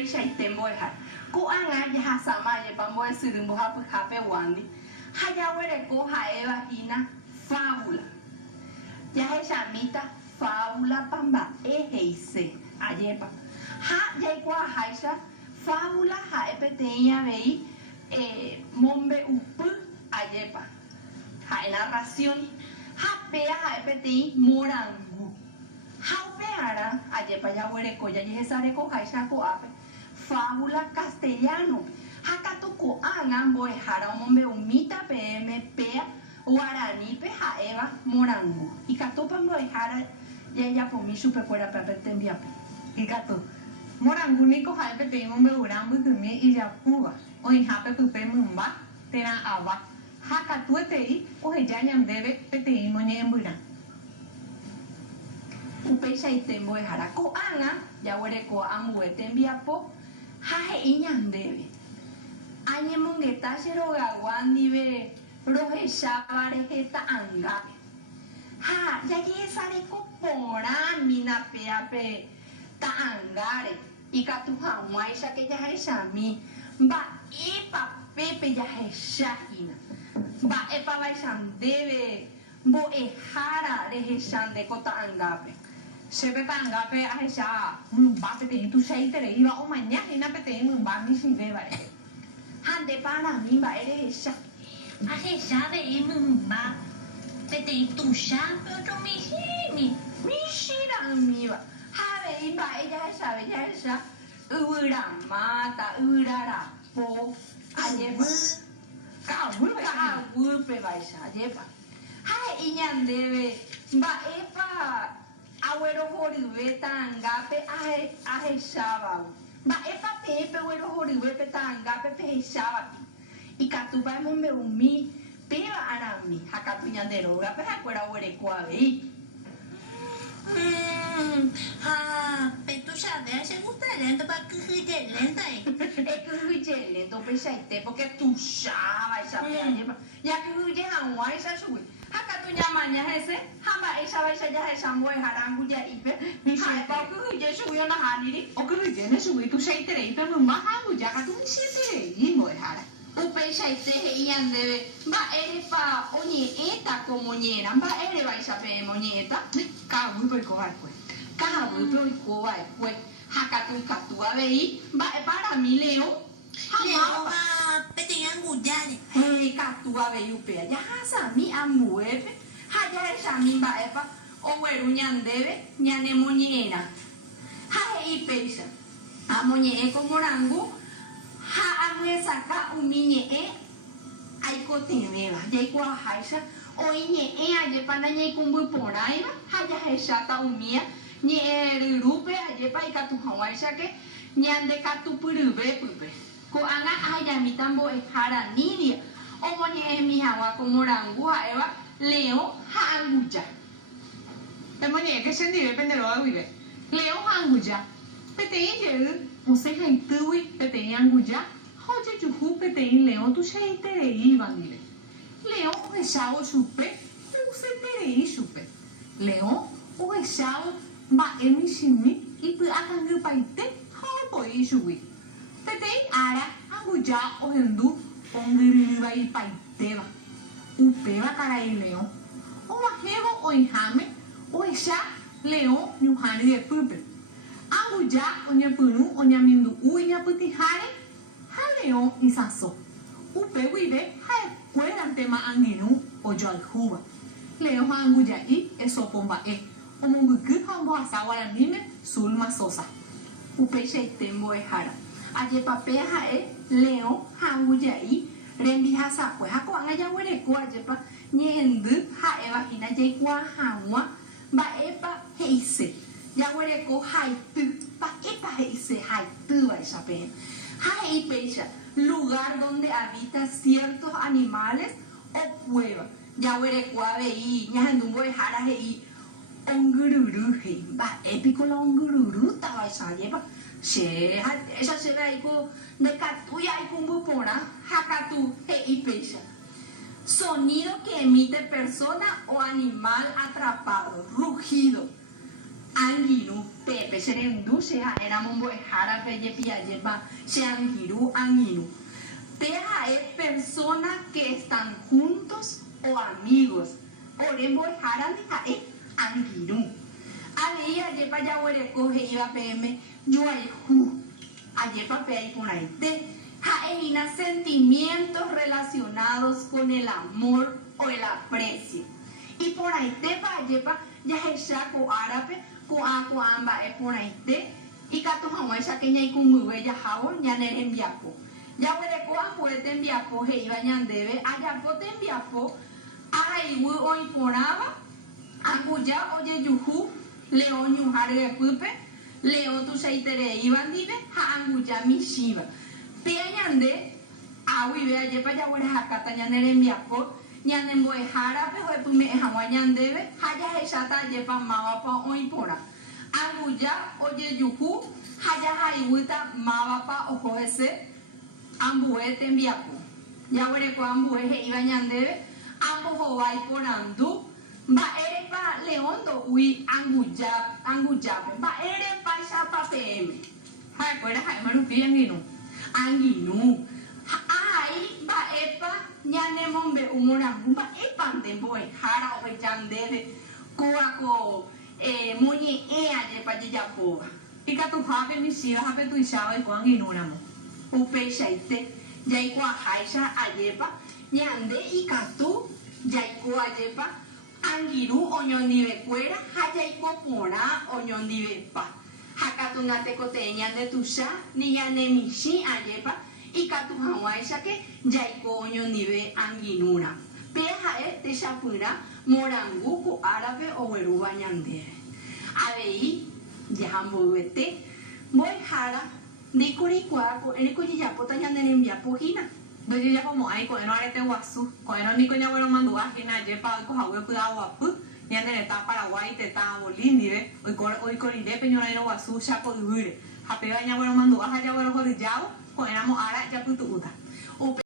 Upeisha y temboja. Kuanga ya sama ya pambo de sirimbo hapu hape wandi. Haya were koha eva hina fábula. Ya es chamita fábula pamba eheise ayepa. Ha ya igual haisha fábula ha epeteña vei mombe upu ayepa. Ha narración ha pea ha epetei morangu. Ha peara ayepa ya were koya y esare ko haisha ko ape. Fábula castellano. Hakatuko angan boy hara mombe umita pm pea guarani pe jaeva morango. Y catopa boy hara ya ya po mi super fuera pepe tembiapo. Y cato morango nico jae pe mombe urango tumi y ya puba. Oi hape pupe mumba tena ava. Hakatu etei o ya nyam debe pete monye embura. Upeisha y tembo hara ko anga ya were ko amu tembiapo. Haje iñan debe. Añe mongeta shero gawandi be roje shabare heta anga. Ha, ya ye sare ko poran mina peape ta angare. Y katu hawaisha que ya es mi. Ba epa pepe ya es shahina. Ba epa baishan debe. Bo ehara rejeshan de kota angape. Sebe tangape ahisha mumba pete tu shaitere iba o manya hina pete mumba mi shinde bare. Hande para mi ba eresha. Ahisha de mumba pete tu sha pero mi Mishira mi ba. Have iba ella sabe ya esa. Ura mata urara po. Ayepa. Ka wurpe baisha ayepa. Ha iñan debe. Ba epa Abuelo Joribe tangape ahe shaba. Ba epa pepe abuelo Joribe tangape pe shaba. Y katupa mombe umi peba arami hakatuñandero gape hakuera were kuabe. Pero sabes, se gusta lento para que se lenta. Es que huye lento pesaite porque tu shaba esa pepa. Ya que huye hawa esa shui. Hakatunya manya hese hamba esa baisa ya esa moe harangu ya ipe. Ha pa ku huye shui na haniri. O que je ne sui tu shaitere ipe mumba hangu ya ka tu shaitere i mo hara. Upeishaite ian debe. Ba ere pa oñe eta como ñera. Ba ere baisa pe moñeta. Ka wu pe ko ai pues. Cada grupo y coba después. Hakatu y katua vei. Ba para mi leo. Leo va petean guyare. Hey katua vei upea. Ya hasa mi amuepe. Haya esa mi ba epa. O weru ñan debe. Ñane moñera. Ha e peisa. A moñe como morango. Ha amue saca un miñe e. Ay coteneva. Ya igual haisa. Oye, aye para ñe kumbu poraiba. Haya esa ta umia. Nye rupe aye pa ikatu hawaisha ke nyande katu purube pupe ko anga aya mitambo e hara nidia omo nye mi hawa ko morangu eva leo hanguja Temonie que sendi depende lo aguibe. Leo hanguja. Pete je o se hai tui pete hanguja. Hoje ju hu pete leo tu shaitere i vanile. Leo o shao supe. Tu se tere i supe. Leo o shao ba emi shimi ipu akan gu paite ha poi shui tetei ara aguja o hendu ongiri bai paite ba upeva karai leo o mahego o ihame o isha leo nyuhani de pupe aguja o nyapunu o nyamindu u nyaputi hare ha leo isaso upe wibe ha kueran tema anginu o jol huba leo hanguja I eso pomba o munguku hambo asawara nime sulma sosa. Upeisha itembo e hara. Aye papea hae leo hanguja i rembi hasa kwe. Hako anga ya were ko aye pa nye endu hae vagina ya kwa hanwa ba epa heise. Ya were ko haitu ba epa heise haitu ba esa pe. Hae peisha lugar donde habitan ciertos animales o cueva. Ya were ko abei ñahendumbo e hara hei ongururu hei ba épico la ongururu taba esa lleva se esa se ve ahí de catuya y kumbu pora hakatu hei peisha sonido que emite persona o animal atrapado rugido anguinu pepe serendu sea era mombo jara peye pia lleva sean giru anginu. Teja es personas que están juntos o amigos. Orembo jara ni es angiru. Alia lleva ya huele coge iba pm yo hay ju. Ayepa pe ahí por ahí te. Jaina sentimientos relacionados con el amor o el aprecio. Y por ahí te pa ayepa ya es saco árabe ko amba es por ahí te. Y kato hama esa que ñai kumuwe ya hawo ya nerem yapo. Ya huele ko puede enviapo he iba ñandebe ayapo te enviapo ay wu hoy poraba anguya oye yuhu león yuhare pupe león tu seitere iban dive ha anguya mi shiva. Te ñande awi ve ayepa ya huele hakata ñanerem yapo ñanem boe jara pe hoy pume hawa ñandebe haya hesata ayepa mawa pa hoy pora. Anguya oye yuhu haya haiwita mawa pa ojo ese ambue te enviapo. Ya huele ko ambue he iba ñandebe ambo hovai porandu ba ere pa leondo ui anguya ba ere pa pa pm Hai puede hai maru pi anginu. anginu ai ba epa ñane mombe umurangu ba epa demboe jara o ñandebe ko muñe ayepa yapo Y que tu jape mi siga jape tu isaba y con anginu namo. upe shaite yaiko haisha ayepa ñande ikatu yaiko ayepa angiru oñondive cuera hayaiko pora oñondive pa hakatu nate kote ñande tusha ni ñane mishi ayepa ikatu hawaisha que yaiko oñondive anginura peja te shapura morangu ku árabe o weruba ñande abei yahambuete voy jara de Coricua, en el Coyilla, Potaña de Nembia, Pojina. Doy ya como hay con no arete guasu, con no ni coña bueno mando ajena yepa ko hawe ku agua pu, ya de ta Paraguay te ta Bolivia, hoy coride peñora no guasu chapo de hure. Hape baña bueno mando aja ya bueno corillao, con éramos ara ya putu uta.